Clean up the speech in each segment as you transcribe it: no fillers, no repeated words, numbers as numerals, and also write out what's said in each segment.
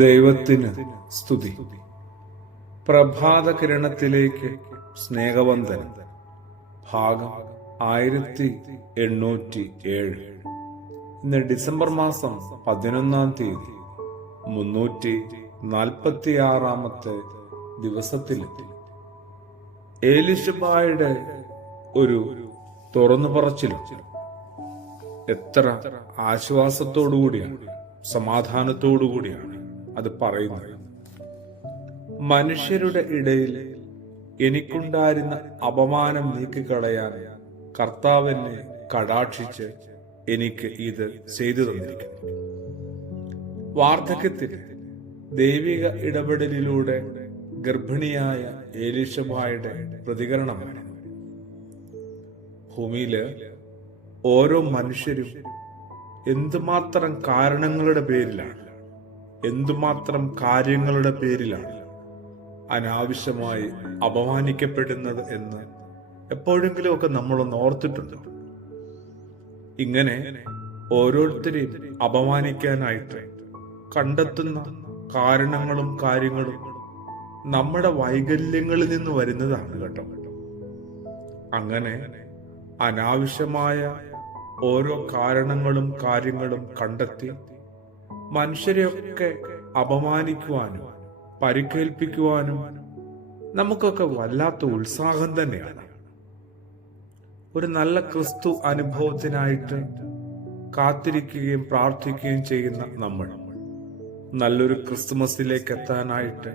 ദൈവത്തിന് സ്തുതി. പ്രഭാത കിരണത്തിലേക്ക് സ്നേഹവന്ദനം. ഭാഗം 1807. ഇന്ന് ഡിസംബർ മാസം 11-ാം തീയതി 346-ാമത്തെ ദിവസത്തിലെത്തി. ഏലിശബായുടെ ഒരു തുറന്നു പറച്ചിലും എത്ര ആശ്വാസത്തോടുകൂടിയാണ്, സമാധാനത്തോടുകൂടിയാണ് അത് പറയുന്നത്. മനുഷ്യരുടെ ഇടയിൽ എനിക്കുണ്ടായിരുന്ന അപമാനം നീക്കിക്കളയാൻ കർത്താവിനെ കടാക്ഷിച്ച് എനിക്ക് ഇത് ചെയ്തു തന്നിരിക്കുന്നു. വാർദ്ധക്യത്തിൽ ദൈവിക ഇടപെടലിലൂടെ ഗർഭിണിയായ ഏലിശബായുടെ പ്രതികരണമാണ്. ഭൂമിയില് ഓരോ മനുഷ്യരും എന്തുമാത്രം കാരണങ്ങളുടെ പേരിലാണ്, എന്തുമാത്രം കാര്യങ്ങളുടെ പേരിലാണ് അനാവശ്യമായി അപമാനിക്കപ്പെടുന്നത് എന്ന് എപ്പോഴെങ്കിലും ഒക്കെ നമ്മളൊന്ന് ഓർത്തിട്ടുണ്ട്. ഇങ്ങനെ ഓരോരുത്തരെയും അപമാനിക്കാനായിട്ട് കണ്ടെത്തുന്ന കാരണങ്ങളും കാര്യങ്ങളും നമ്മുടെ വൈകല്യങ്ങളിൽ നിന്ന് വരുന്നതാണ് കേട്ടോ. അങ്ങനെ അനാവശ്യമായ ഓരോ കാരണങ്ങളും കാര്യങ്ങളും കണ്ടെത്തി മനുഷ്യരെയൊക്കെ അപമാനിക്കുവാനും പരിക്കേൽപ്പിക്കുവാനും നമുക്കൊക്കെ വല്ലാത്ത ഉത്സാഹം തന്നെയാണ്. ഒരു നല്ല ക്രിസ്തു അനുഭവത്തിനായിട്ട് കാത്തിരിക്കുകയും പ്രാർത്ഥിക്കുകയും ചെയ്യുന്ന നമ്മൾ നല്ലൊരു ക്രിസ്തുമസിലേക്ക് എത്താനായിട്ട്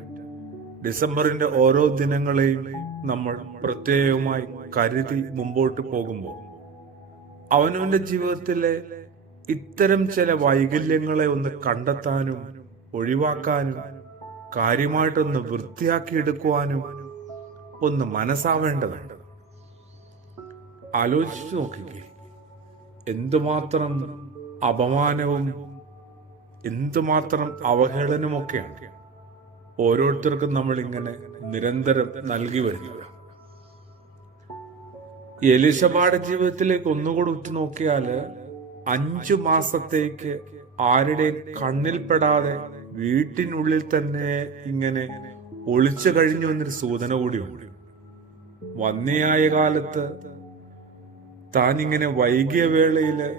ഡിസംബറിന്റെ ഓരോ ദിനങ്ങളെയും നമ്മൾ പ്രത്യേകമായി കരുതി മുമ്പോട്ട് പോകുമ്പോൾ അവനവന്റെ ജീവിതത്തിലെ ഇത്തരം ചില വൈകല്യങ്ങളെ ഒന്ന് കണ്ടെത്താനും ഒഴിവാക്കാനും കാര്യമായിട്ടൊന്ന് വൃത്തിയാക്കിയെടുക്കുവാനും ഒന്ന് മനസ്സാവേണ്ടതുണ്ട്. ആലോചിച്ചു നോക്കിക്കേ, എന്തുമാത്രം അപമാനവും എന്തുമാത്രം അവഹേളനമൊക്കെയാണ് ഓരോരുത്തർക്കും നമ്മൾ ഇങ്ങനെ നിരന്തരം നൽകി വരുന്നത്. എലിശബായുടെ ജീവിതത്തിലേക്ക് ഒന്നുകൂടി ഉറ്റുനോക്കിയാല് 5 മാസത്തേക്ക് ആരുടെയും കണ്ണിൽപ്പെടാതെ വീട്ടിനുള്ളിൽ തന്നെ ഇങ്ങനെ ഒളിച്ചു കഴിഞ്ഞു എന്നൊരു സൂചന കൂടിയുണ്ട്. വന്യയായ കാലത്ത് താൻ ഇങ്ങനെ വൈകിയ വേളയില്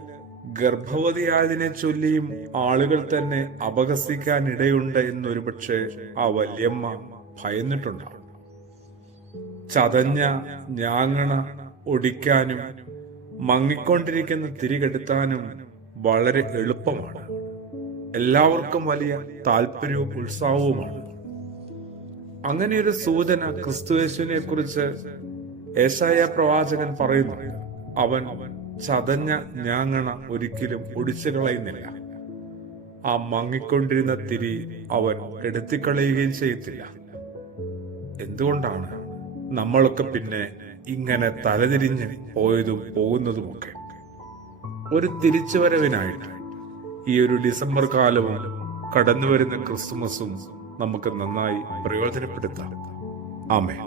ഗർഭവതിയായതിനെ ചൊല്ലിയും ആളുകൾ തന്നെ അപഹസിക്കാൻ ഇടയുണ്ട് എന്നൊരു പക്ഷേ ആ വല്യമ്മ ഭയന്നിട്ടുണ്ടാവും. ചതഞ്ഞ ഞാങ്ങണ ഒടിക്കാനും മങ്ങിക്കൊണ്ടിരിക്കുന്ന തിരികെടുത്താനും വളരെ എളുപ്പമാണ്. എല്ലാവർക്കും വലിയ താല്പര്യവും ഉത്സാഹവുമാണ്. അങ്ങനെയൊരു സൂചന ക്രിസ്തുയേശുവിനെ കുറിച്ച് യേശയ്യാ പ്രവാചകൻ പറയുന്നുണ്ട്. അവൻ ചതഞ്ഞ ഞാങ്ങണ ഒരിക്കലും ഒടിച്ചു കളയുന്നില്ല, ആ മങ്ങിക്കൊണ്ടിരുന്ന തിരി അവൻ എടുത്തിക്കളയുകയും ചെയ്യത്തില്ല. എന്തുകൊണ്ടാണ് നമ്മളൊക്കെ പിന്നെ ഇങ്ങനെ തലതിരിഞ്ഞ് പോയതും പോകുന്നതുമൊക്കെ? ഒരു തിരിച്ചുവരവിനായിട്ട് ഈ ഒരു ഡിസംബർ കാലവും കടന്നു വരുന്ന ക്രിസ്തുമസും നമുക്ക് നന്നായി പ്രയോജനപ്പെടുത്താം. ആമേൻ.